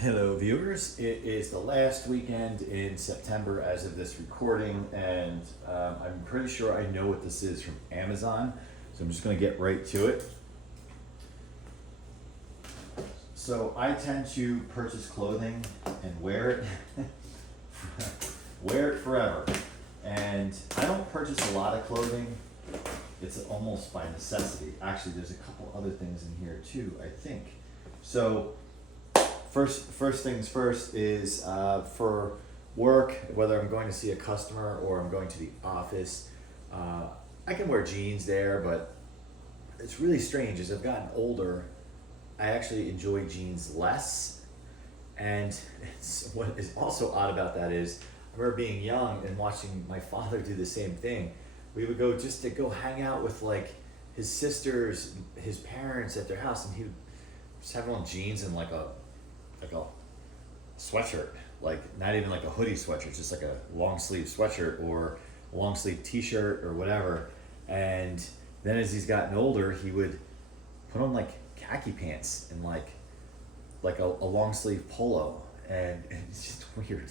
Hello viewers, it is the last weekend in September as of this recording, and I'm pretty sure I know what this is from Amazon, so I'm just going to get right to it. So I tend to purchase clothing and wear it, wear it forever, and I don't purchase a lot of clothing. It's almost by necessity. Actually, there's a couple other things in here too, I think. So First things first is for work, whether I'm going to see a customer or I'm going to the office, I can wear jeans there, but it's really strange. As I've gotten older, I actually enjoy jeans less. And what is also odd about that is I remember being young and watching my father do the same thing. We would go just to go hang out with like his sisters, his parents at their house, and he would just have on jeans and like a sweatshirt, like not even like a hoodie sweatshirt, just like a long sleeve sweatshirt or a long sleeve t-shirt or whatever. And then as he's gotten older, he would put on like khaki pants and like a long sleeve polo, and it's just weird.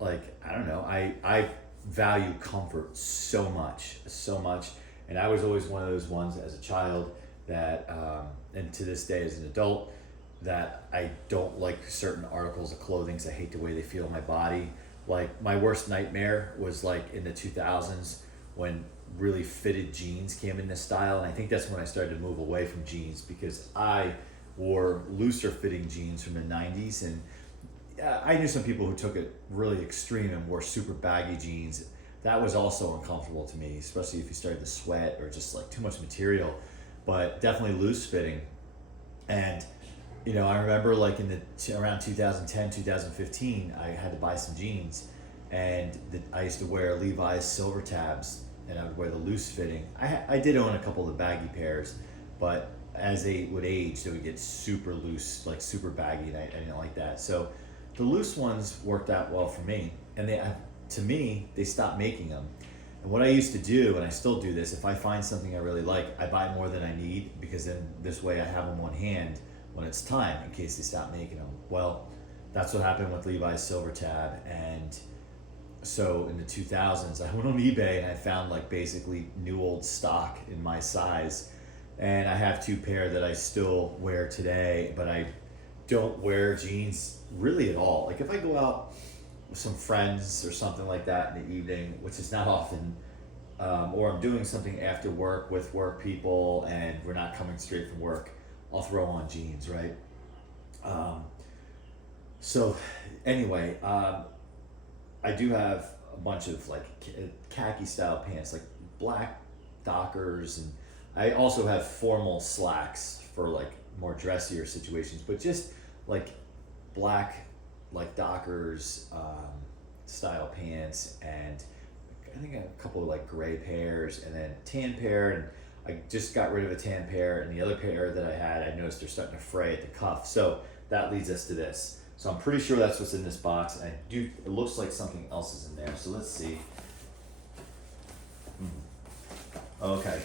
Like, I don't know, I value comfort so much, and I was always one of those ones as a child that and to this day as an adult, that I don't like certain articles of clothing because I hate the way they feel on my body. Like my worst nightmare was like in the 2000s when really fitted jeans came into style, and I think that's when I started to move away from jeans because I wore looser fitting jeans from the 90s, and I knew some people who took it really extreme and wore super baggy jeans. That was also uncomfortable to me, especially if you started to sweat or just like too much material, but definitely loose fitting. And you know, I remember like in the around 2010, 2015, I had to buy some jeans, and I used to wear Levi's silver tabs, and I would wear the loose fitting. I did own a couple of the baggy pairs, but as they would age, they would get super loose, like super baggy, and I didn't like that. So the loose ones worked out well for me, and to me, they stopped making them. And what I used to do, and I still do this, if I find something I really like, I buy more than I need, because then this way I have them on hand when it's time in case they stop making them. Well, that's what happened with Levi's silver tab. And so in the 2000s, I went on eBay and I found like basically new old stock in my size. And I have two pair that I still wear today, but I don't wear jeans really at all. Like if I go out with some friends or something like that in the evening, which is not often, or I'm doing something after work with work people and we're not coming straight from work, I'll throw on jeans, right? So anyway, I do have a bunch of like khaki style pants, like black Dockers, and I also have formal slacks for like more dressier situations, but just like black like Dockers style pants, and I think a couple of like gray pairs and then tan pair, and I just got rid of a tan pair, and the other pair that I had, I noticed they're starting to fray at the cuff. So that leads us to this. So I'm pretty sure that's what's in this box. And it looks like something else is in there. So let's see. Okay.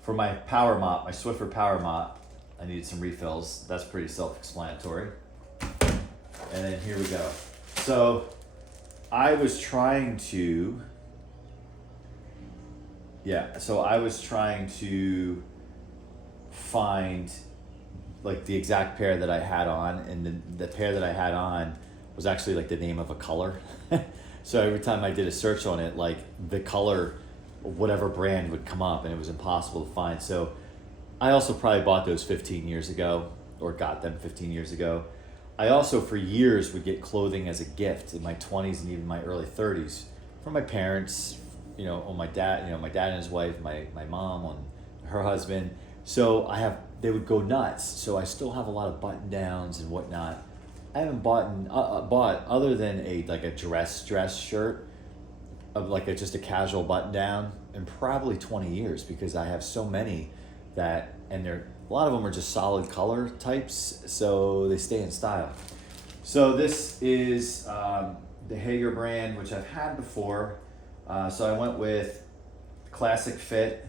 For my power mop, my Swiffer Power Mop, I needed some refills. That's pretty self-explanatory. And then here we go. So I was trying to find like the exact pair that I had on, and the pair that I had on was actually like the name of a color. So every time I did a search on it, like the color, whatever brand would come up, and it was impossible to find. So I also probably bought those 15 years ago, or got them 15 years ago. I also for years would get clothing as a gift in my 20s and even my early 30s from my parents, you know, on my dad, my dad and his wife, my mom, on her husband. So they would go nuts. So I still have a lot of button downs and whatnot. I haven't bought other than a dress shirt of like just a casual button down in probably 20 years, because I have so many that, and a lot of them are just solid color types, so they stay in style. So this is the Hager brand, which I've had before. So I went with classic fit,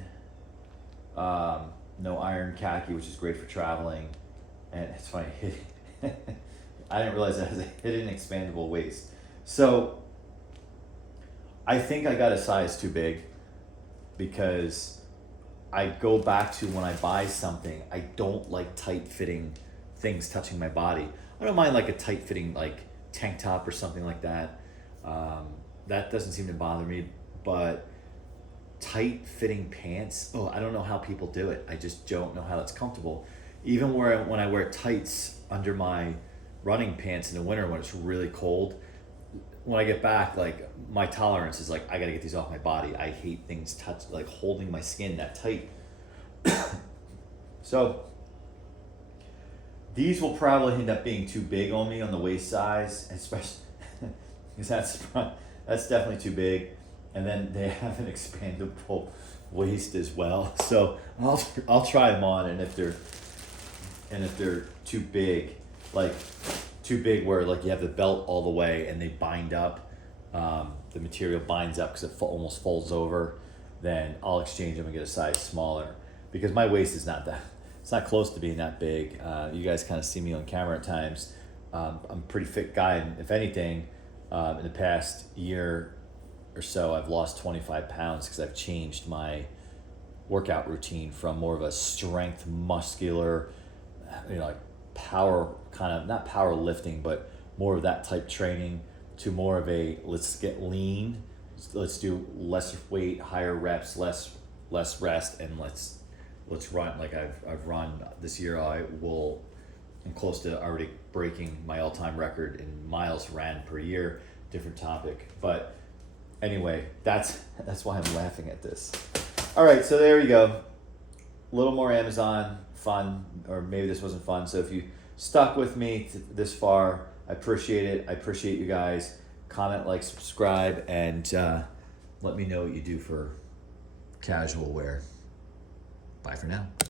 no iron khaki, which is great for traveling. And it's funny, I didn't realize it has a hidden expandable waist. So I think I got a size too big because I go back to when I buy something, I don't like tight fitting things touching my body. I don't mind like a tight fitting like tank top or something like that. That doesn't seem to bother me, but tight fitting pants, oh, I don't know how people do it. I just don't know how that's comfortable. Even when I wear tights under my running pants in the winter when it's really cold, when I get back, like my tolerance is like, I gotta get these off my body. I hate things like holding my skin that tight. So these will probably end up being too big on me on the waist size, especially because that's definitely too big. And then they have an expandable waist as well. So I'll try them on, and if they're too big, like too big where like you have the belt all the way and they bind up, the material binds up because it almost folds over, then I'll exchange them and get a size smaller, because my waist is it's not close to being that big. You guys kind of see me on camera at times. I'm a pretty fit guy, and if anything, in the past year or so, I've lost 25 pounds because I've changed my workout routine from more of a strength, muscular, like power kind of, not power lifting, but more of that type training, to more of a let's get lean, let's do less weight, higher reps, less rest, and let's run. Like I've run this year, I'm close to already breaking my all-time record in miles ran per year. Different topic, but anyway, that's why I'm laughing at this. All right, so there you go. A little more Amazon fun, or maybe this wasn't fun. So if you stuck with me this far, I appreciate it. I appreciate you guys. Comment, like, subscribe, and let me know what you do for casual wear. Bye for now.